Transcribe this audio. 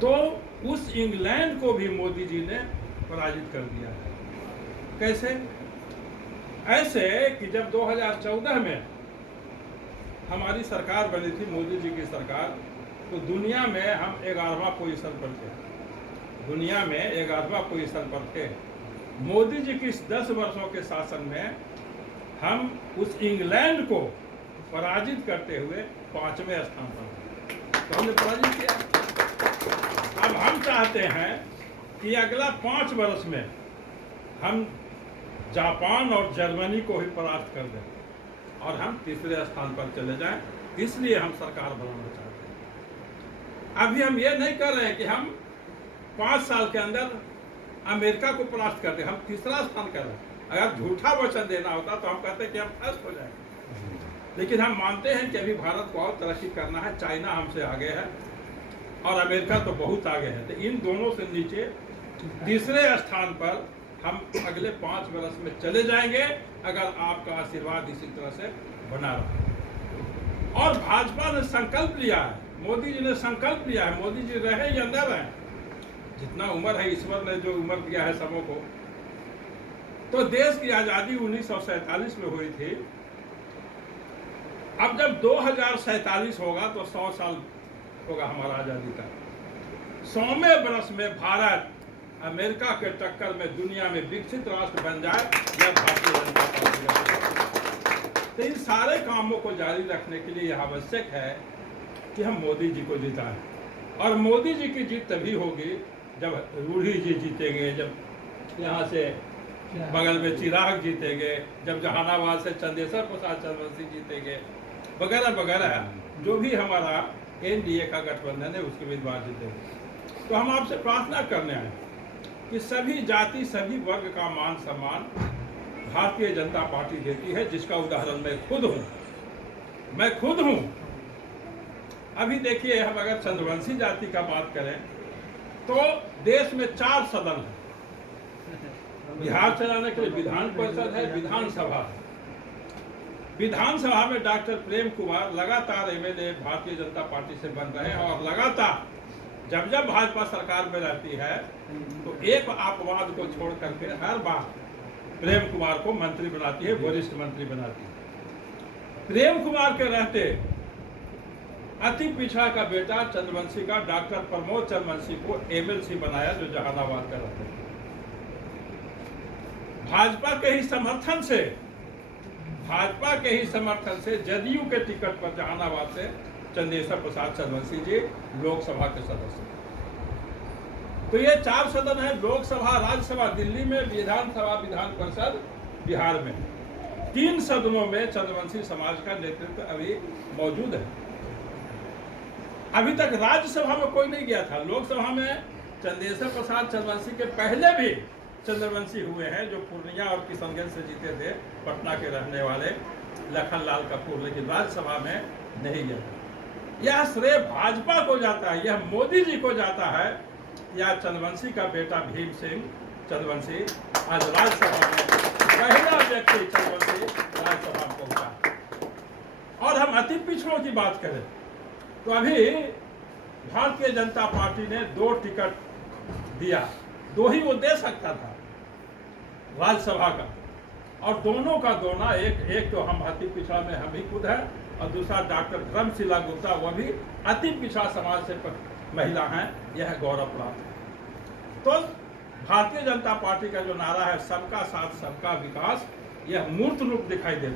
तो उस इंग्लैंड को भी मोदी जी ने पराजित कर दिया है। कैसे? ऐसे कि जब 2014 में हमारी सरकार बनी थी, मोदी जी की सरकार, तो दुनिया में हम 11वां पोजीशन पर थे। दुनिया में 11वां पोजीशन पर थे। मोदी जी की 10 वर्षों के शासन में हम उस इंग्लैंड को पराजित करते हुए 5वें स्थान पर, तो हमने पराजित किया। अब हम चाहते हैं कि अगला 5 वर्ष में हम जापान और जर्मनी को ही परास्त कर दें और हम तीसरे स्थान पर चले जाएं। इसलिए हम सरकार बनाना चाहते हैं। अभी हम ये नहीं कर रहे हैं कि हम 5 साल के अंदर अमेरिका को परास्त कर दें, हम तीसरा स्थान कर रहे हैं। अगर झूठा वचन देना होता तो हम कहते कि हम फर्स्ट हो जाएंगे, लेकिन हम मानते हैं कि अभी भारत को और तरक्की करना है। चाइना हमसे आगे है और अमेरिका तो बहुत आगे है, तो इन दोनों से नीचे तीसरे स्थान पर हम अगले 5 वर्ष में चले जाएंगे, अगर आपका आशीर्वाद इसी तरह से बना रहा। और भाजपा ने संकल्प लिया है, मोदी जी ने संकल्प लिया है, मोदी जी रहे या न रहे, जितना उम्र है ईश्वर ने जो उम्र दिया है सबों को, तो देश की आजादी 1947 में हुई थी। अब जब 2047 होगा तो 100 साल होगा हमारा आजादी का। 100वें वर्ष में भारत अमेरिका के टक्कर में दुनिया में विकसित राष्ट्र बन जाए, यह भारतीय जनता पार्टी। तो इन सारे कामों को जारी रखने के लिए यह आवश्यक है कि हम मोदी जी को जिताएं। और मोदी जी की जीत तभी होगी जब रूढ़ी जी जीतेंगे, जब यहाँ से बगल में चिराग जीतेंगे, जब जहानाबाद से चंदेश्वर प्रसाद चंद्रवंशी जीतेंगे, वगैरह वगैरह, जो भी हमारा एनडीए का गठबंधन है उसके उम्मीदवार जीतेंगे। तो हम आपसे प्रार्थना करने आए कि सभी जाति सभी वर्ग का मान सम्मान भारतीय जनता पार्टी देती है, जिसका उदाहरण मैं खुद हूँ। अभी देखिए, हम अगर चंद्रवंशी जाति का बात करें तो देश में 4 सदन है। बिहार चलाने के लिए विधान परिषद है, विधानसभा है। विधानसभा में डॉक्टर प्रेम कुमार लगातार एमएलए भारतीय जनता पार्टी से बन रहे हैं और लगातार जब जब भाजपा सरकार में रहती है तो एक अपवाद को छोड़ करके हर बार प्रेम कुमार को मंत्री बनाती है, वरिष्ठ मंत्री बनाती है। प्रेम कुमार के रहते अति पिछड़ा का बेटा चंद्रवंशी का डॉक्टर प्रमोद चंद्रवंशी को एमएलसी बनाया, जो जहानाबाद का रहते थे। भाजपा के ही समर्थन से जदयू के टिकट पर जहानाबाद से चंदेश्वर प्रसाद चंद्रवंशी जी लोकसभा के सदस्य। तो ये 4 सदन है, लोकसभा, राज्यसभा दिल्ली में, विधानसभा, विधान परिषद बिहार में। 3 सदनों में चंद्रवंशी समाज का नेतृत्व अभी मौजूद है। अभी तक राज्यसभा में कोई नहीं गया था। लोकसभा में चंदेश्वर प्रसाद चंद्रवंशी के पहले भी चंद्रवंशी हुए हैं, जो पूर्णिया और किशनगंज से जीते थे, पटना के रहने वाले लखनलाल कपूर, लेकिन राज्यसभा में नहीं गया। यह श्रेय भाजपा को जाता है, यह मोदी जी को जाता है। यह चंद्रवंशी का बेटा भीम सिंह चंद्रवंशी आज राज्यसभा में पहला व्यक्ति चंद्रवंशी राज्यसभा में पहुंचा। और हम अति पिछड़ों की बात करें तो अभी भारतीय जनता पार्टी ने 2 टिकट दिया, 2 ही वो दे सकता था राज्यसभा का, और दोनों का दोना, एक तो हम अति पिछड़ा में हम ही खुद है, और दूसरा डॉक्टर धर्मशिला गुप्ता, वह भी अति पिछड़ा समाज से महिला हैं। यह गौरव प्राप्त है। तो भारतीय जनता पार्टी का जो नारा है, सबका साथ सबका विकास, यह मूर्त रूप दिखाई देता है।